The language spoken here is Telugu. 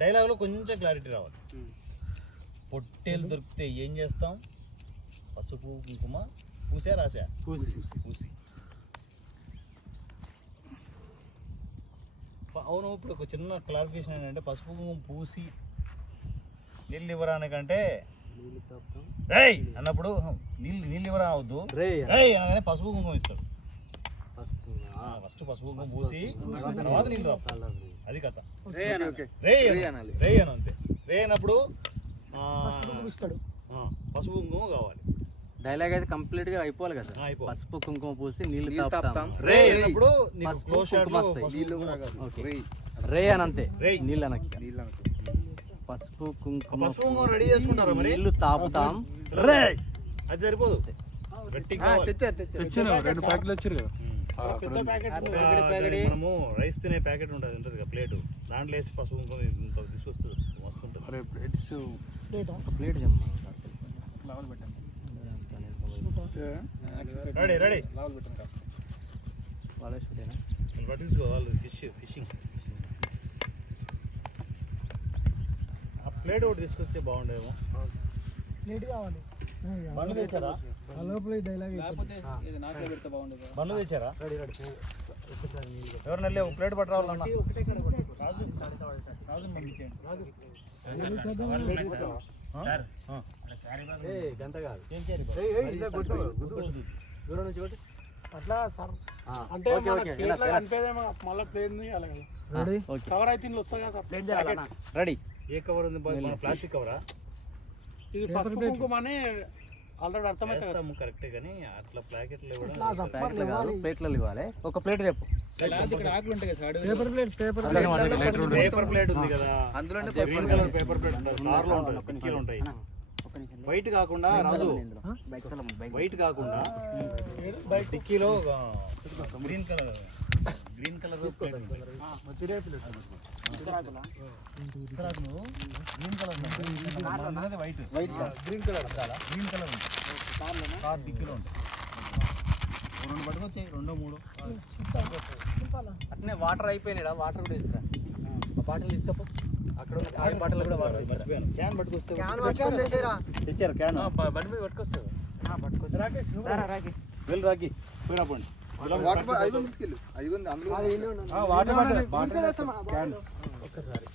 డైలాగ్లో కొంచెం క్లారిటీ రావాలి. పొట్టేలు దొరికితే ఏం చేస్తాం? పసుపు కుంకుమ పూసా రాసా? పూసి. అవును, ఇప్పుడు ఒక చిన్న క్లారిఫికేషన్ ఏంటంటే పసుపు కుంకుమ పూసి నీళ్ళు ఇవ్వడానికంటే రేయ్ అన్నప్పుడు నీళ్ళు ఇవ్వరా అవద్దు, రేయ్ అనగానే పసుపు కుంకుమ ఇస్తాడు. ఫస్ట్ పసుపు కుంకుమ పూసి తర్వాత నీళ్ళు అది కథ. రే అని అంతే. రే అన్నప్పుడు పసుపు కుంకుమ కావాలి. డైలాగ్ అయితే కంప్లీట్ గా అయిపోవాలి కదా. పసుపు కుంకుమ పూసి నీళ్లు తాపుతాం. రే అన్నప్పుడు రే అని అంతే, నీళ్ళు అనకి. పసుపు కుంకుమ రెడీ చేసుకుంటారా మరి? నీళ్లు తాపుతాం రే. అది సరిపోదు, తెచ్చాను 2 ప్యాకెట్లు వచ్చారు కదా. మనము రైస్ తినే ప్యాకెట్ ఉంటుంది కదా ప్లేట్, దాంట్లో వేసి పసుపు కుంకుమ తీసుకొస్తుంది, వస్తుంటుంది. ప్లేట్ రెడీ రెడీ వాళ్ళు ఫిషింగ్. ఆ ప్లేట్ ఒకటి తీసుకొస్తే బాగుండేమో. ప్లేట్ కావాలి. బండ్లు తెచ్చారా? బండ్లు తెచ్చారా? ఎవరు నెల్లి ఒక ప్లేట్ పట్టు రావాలన్నా. అట్లా సార్ అంటే మళ్ళీ ప్లేట్ కవర్ అయితే వస్తాయి కదా ప్లేట్. రెడీ. ఏ కవర్ ఉంది? ప్లాస్టిక్ కవరా? ఇది పసుపు కుంకుమ అని ఆల్రెడీ అర్థమవుతుంది. కరెక్టే కానీ అట్లా ప్యాకెట్లు ప్లేట్లలో ఇవ్వాలి. ఒక ప్లేట్ చెప్పు. పేపర్ ప్లేట్ ఉంది కదా, అందులోనే గ్రీన్ కలర్ పేపర్ ప్లేట్ ఉంటుంది, కార్లో ఉంటుంది, పిక్కీలు ఉంటాయి. వైట్ కాకుండా రాజు, వైట్ కాకుండా టిక్కీలో green colour green colour white white green colour green colour ఉంటుంది కార్ టిక్కీలో ఉంటుంది. 2 పట్టుకొచ్చాయి, 2 3. అట్నే వాటర్ అయిపోయినాయి, వాటర్ కూడా తీసుకురా. బాటిల్ తీసుకోపో. అక్కడ ఉన్న బాటిల్ కూడా వాటర్ మర్చిపోయాను. క్యాన్ పట్టుకొస్తే తెచ్చారు. క్యాన్ బండి మీద పట్టుకొస్తారు. వెళ్ళి రాకి పోయినా పోండి. వాటర్ బాటిల్ తీసుకెళ్ళు. అది ఉంది అందులో. వాటర్ బాటిల్ క్యాన్ ఒక్కసారి